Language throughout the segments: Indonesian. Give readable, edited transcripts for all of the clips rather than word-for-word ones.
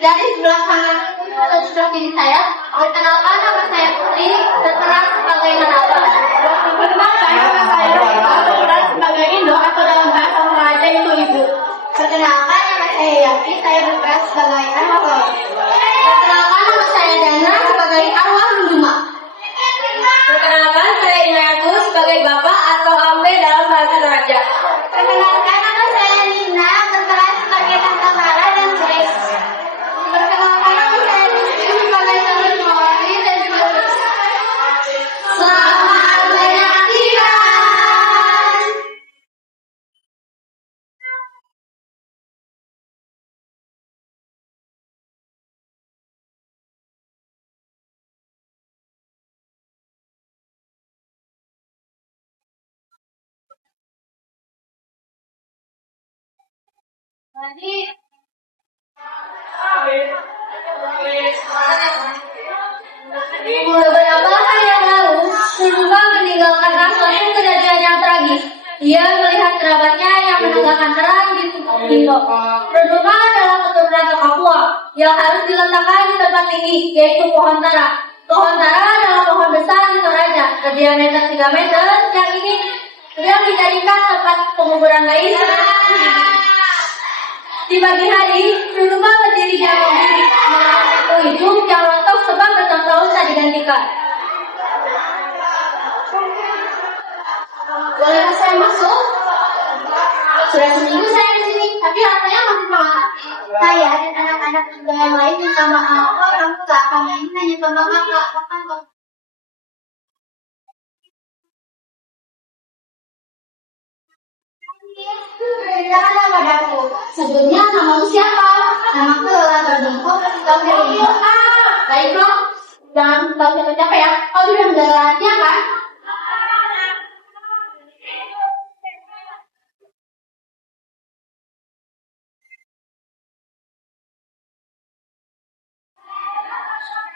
Dari sebelah kanan atau sebelah kiri saya, perkenalkan nama saya Putri, terkenal sebagai Manaba. Perkenalkan nama saya Rika, terkenal sebagai Indo atau dalam bahasa Toraja itu Ibu. Perkenalkan nama saya Yaki, saya berperan sebagai Arwah. Perkenalkan nama saya Dana sebagai Arwah Lunduma. Perkenalkan saya Inayatu sebagai Bapak atau Ambe dalam bahasa Toraja. Perkenalkan nama saya Nina, berperan sebagai Tante Mara dan Grace. Perkenalkan nama saya Rizky sebagai Tante Mawari dan juga Selamat beraktiran. Beberapa hari yang lalu, Sulma meninggalkan Aswan kejadian yang tragis. Dia melihat kerabatnya yang menegakkan terang di tubuh Indo. Sulma adalah keturunan Papua yang harus diletakkan di tempat tinggi, yaitu pohon tara. Pohon tara adalah pohon besar di Toraja, berdiameter 3 meter yang dijadikan tempat penguburan bayi. Di pagi hari, Sulma berdiri di atas diri, menatap hidup yang rontok sebab bertahun-tahun tak digantikan. Boleh saya masuk? Sudah seminggu saya di sini, tapi rasanya masih semangat. Saya dan anak-anak muda yang lain minta maaf, orang tua kami ini hanya bangga bahkan Ceritakan nama padaku. Sebelumnya namamu siapa? Namaku Lola Tordingko, tahun dari Indo. Baiklah, jangan tahu siapa-siapa ya. Kau sudah menjaga rahasia kan?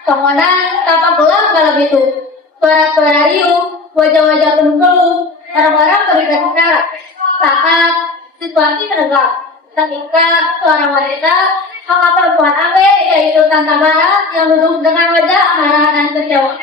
Kemudian tampak gelap malam itu. Suara-suara riuh, wajah-wajah penuh keluh, orang-orang berbicara. Saat situasi tegang, ketika seorang wanita sama perempuan Abe, yaitu Tante Mara, yang duduk dengan wajah marah dan kecewa.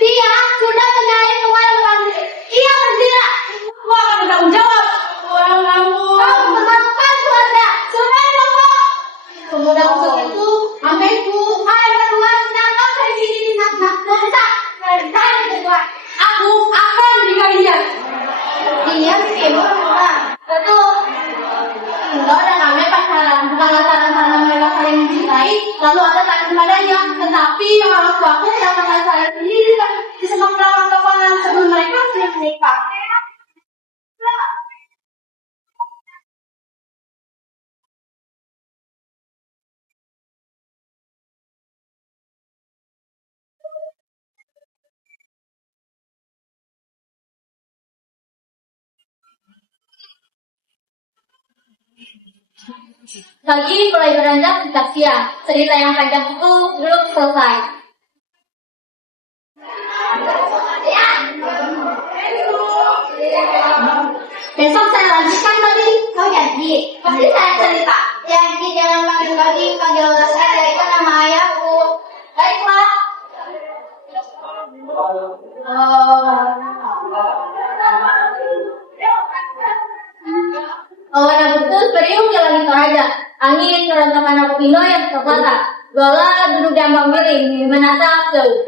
Dia sudah menyalahi semua yang berlaku. Ia bergila. Wah, akan bertanggung jawab. Orang nganggur. Kau memalukan keluarga. Sudah ngomong. Pemuda kusuk itu, ambeku. Hai berdua, kenapa kau di sini nak masak? Saya berdua. Aku akan dia. Dia sibuk pulang. Betul. Indo dan Ame pacaran, bukan karena mereka saling mencintai, lalu ada takut padanya. Tetapi orang tuaku tidak pernah sadar sendiri di semak belakang keponakan sebelum mereka sudah menikah. Pagi mulai beranjak sejak siang. Cerita yang panjang itu belum selesai. Besok saya lanjutkan tadi. Kau janji? Pasti saya cerita. Janji jangan panggil kali, panggil saya itu nama ayahku. Baiklah. Awan betul beriung di langit Toraja. Angin merontokkan aku Pino yang terkata. Lola duduk di ambang miring, menatap jauh.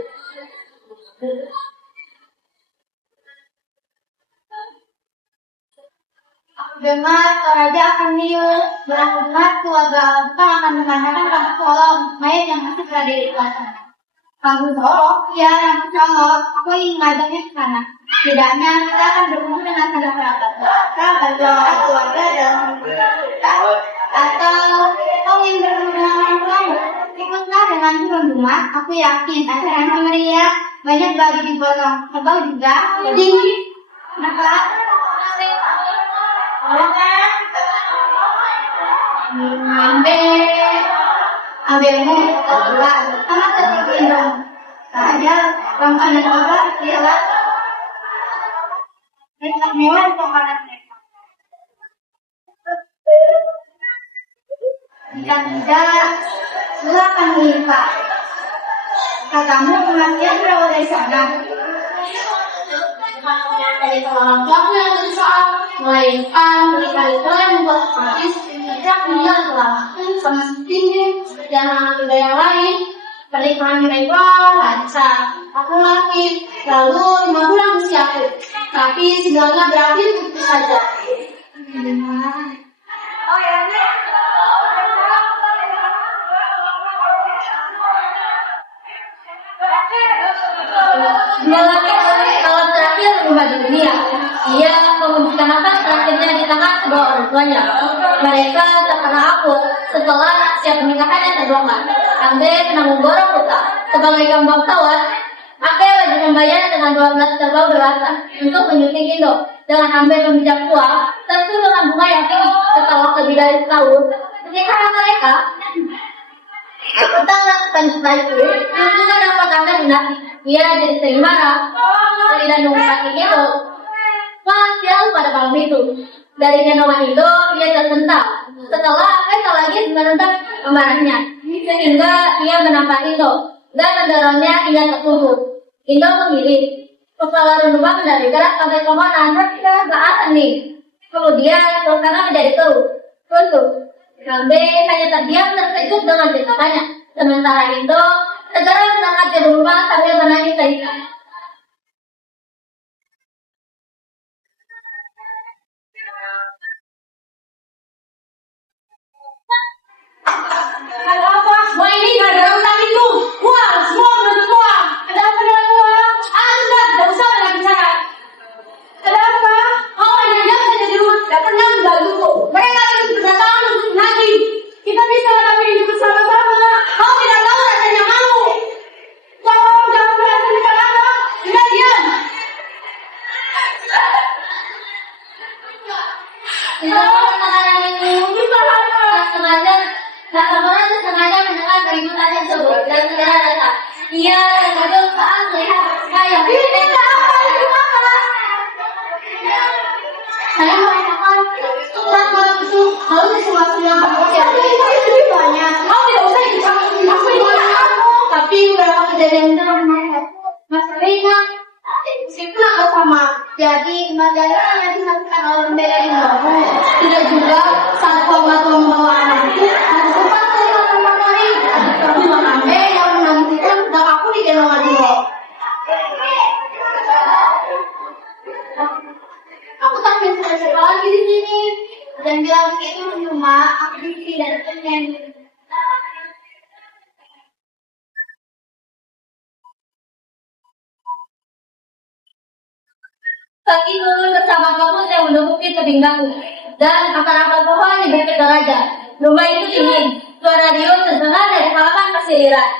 Aku dengar Toraja akan niul. Berapa dengar keluarga Alfa akan mengatakan kamu tolong mayat yang masih berada di kelas sana. Kamu tolong? Ya, yang tolong. Aku ingin mengajaknya ke sana. Setidaknya kita akan bertemu dengan sanak kerabat. Kerabat keluarga dalam hidup kita. Atau kau ingin bertemu dengan orang tuamu? Ikutlah dengan rumah, aku yakin acara Maria banyak bagi dipotong. Abang juga. Tinggi. Kenapa? Ambemu kedua, sama seperti dong. Ada makanan apa? Ialah memang makanan mereka. Jika tidak, silakan melihat. Katamu kematian berawal dari sana. Dari orang tuaku yang tadi soal melainkan berkali-kali membuat praktis sejak dia telah sama tinggi dan anak yang lain. Pernikahan mereka lancar, aku laki, lalu 5 bulan usiaku, tapi segalanya berakhir begitu saja. Kalau terakhir berubah di dunia, ia membuktikan nafas terakhirnya di tangan kedua orang tuanya. Mereka terkena aku setelah siap pernikahannya terbongkar. Ambe kena memborong hutang. Sebagai gampang tawar, Ambe wajib membayar dengan 12 kerbau dewasa untuk menyunting Indo. Dengan Ambe meminjam uang, tentu dengan bunga yang tinggi. Setelah lebih dari setahun, pernikahan mereka utang lakukan itu, tentunya dapat Anda dinasti. Ia jadi sering marah, dan mengundang itu. Jauh pada malam itu, dari gendongan itu ia tersentak. Setelah tak lagi merentak amarahnya, sehingga ia menampar Indo dan mendorongnya hingga tertutup. Indo mengirim. Kepala rumah menjadi gerak sampai komandan ke saat ini. Kemudian suasana menjadi kerusuh. Rambe hanya terdiam terkejut dengan tindakannya. Sementara Indo segera berangkat di rumah sambil menangis kehidupan. Ada apa? Semua ini gara-gara utang itu. Uang, semua menuntut uang. Ada apa dengan uang? Anda tidak usah lagi bicara. Ada apa? Kau hanya diam saja di rumah, tidak pernah membantuku. Mereka itu berdatangan untuk menagih. Kita bisa tapi hidup bersama-sama. Kau tidak tahu rasanya malu. Tolong jangan berasa bicara. Sudah diam. Sengaja mendengar keributan tersebut dan segera datang. Ia terkejut saat melihat saya. Ini apa? Saya merasakan saat malam itu harus sesuatu yang banyak. Kau tidak usah ikut aku. Tapi beberapa kejadian itu Mas Rina Sipna atau sama. Jadi majalah yang disampaikan oleh beda di bawah. Tidak juga saat format membawa anakku harus sempat terima kali. Tapi mengambil yang menantikan dan aku di gendongan dulu. Aku tak bisa siapa lagi di sini. Dan bilang itu di rumah aku tidak pengen. Kaki dulu bersama kamu yang menutupi tebingku dan akar-akar pohon di bukit raja. Rumah itu dingin. Suara radio terdengar dari halaman pasiriran.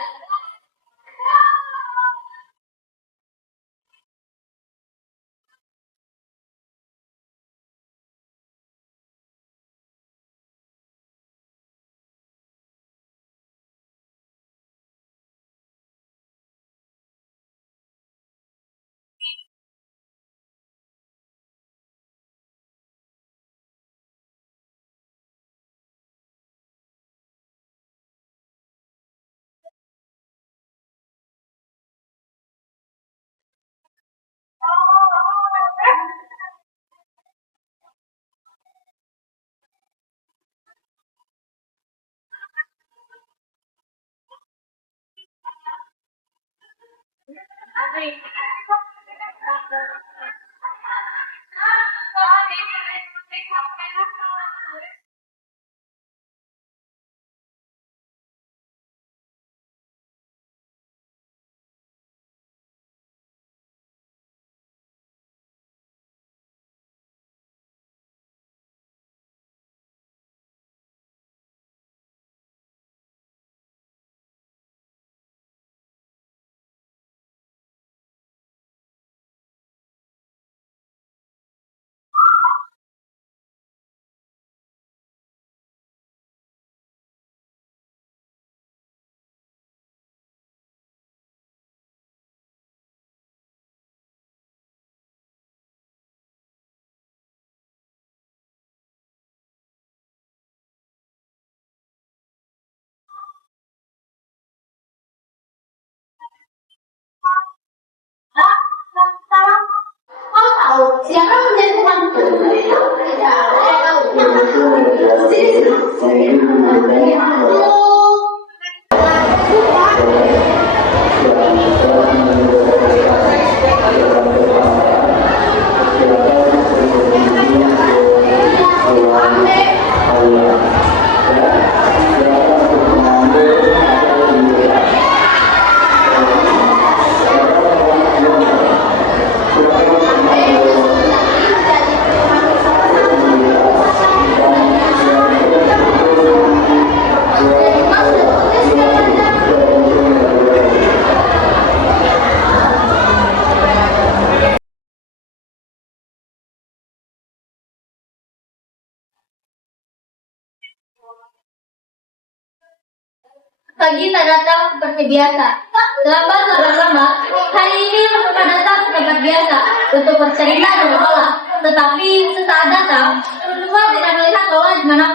Pagi tak datang seperti biasa. Lambat lama, hari ini mereka datang ke tempat biasa untuk bercerita dan berdoa. Tetapi sesaat datang, semua tidak melihat bahwa di mana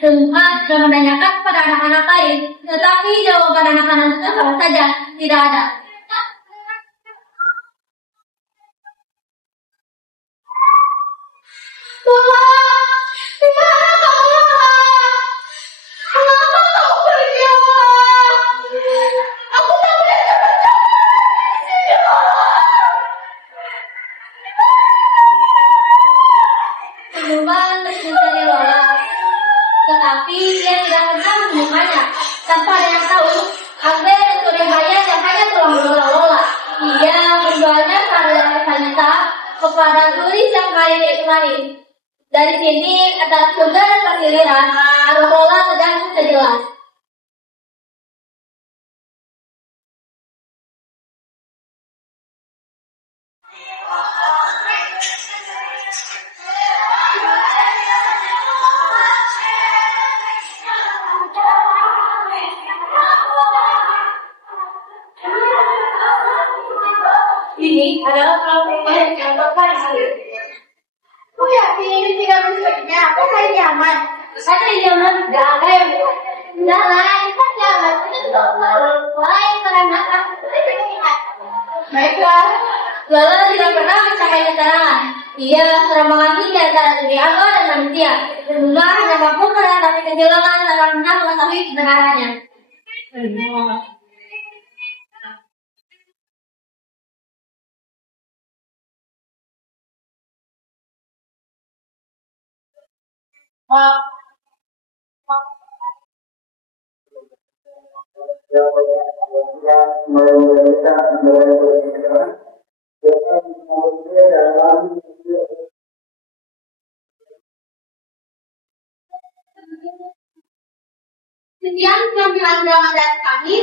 semua dan menanyakan kepada anak-anak lain. Tetapi jawaban anak-anak itu sama saja, tidak ada. Perubahan mencari Lola, tetapi dia tidak pernah menemukannya. Tanpa ada yang tahu, Anggrek dan Surabaya yang hanya tulang belulang Lola. Ia menjualnya pada wanita kepada turis yang kemarin. Dari sini, antara surga dan penggiliran, arwah Lola sedang bisa jelas. Ini adalah kelompok yang terbaik. Aku yakin ini tidak berikutnya. Apakah ini aman? Ada yang nyaman? Tidak ada yang tidak lain. Kita nyaman. Itu lain karena aku baiklah. Lola tidak pernah mencapai keterangan. Ia serang mengambil di antara dunia Allah dan manusia. Sehingga hanya mampu mengatasi kejelangan tanpa pernah mengetahui kebenarannya. Sekian penampilan drama dari kami.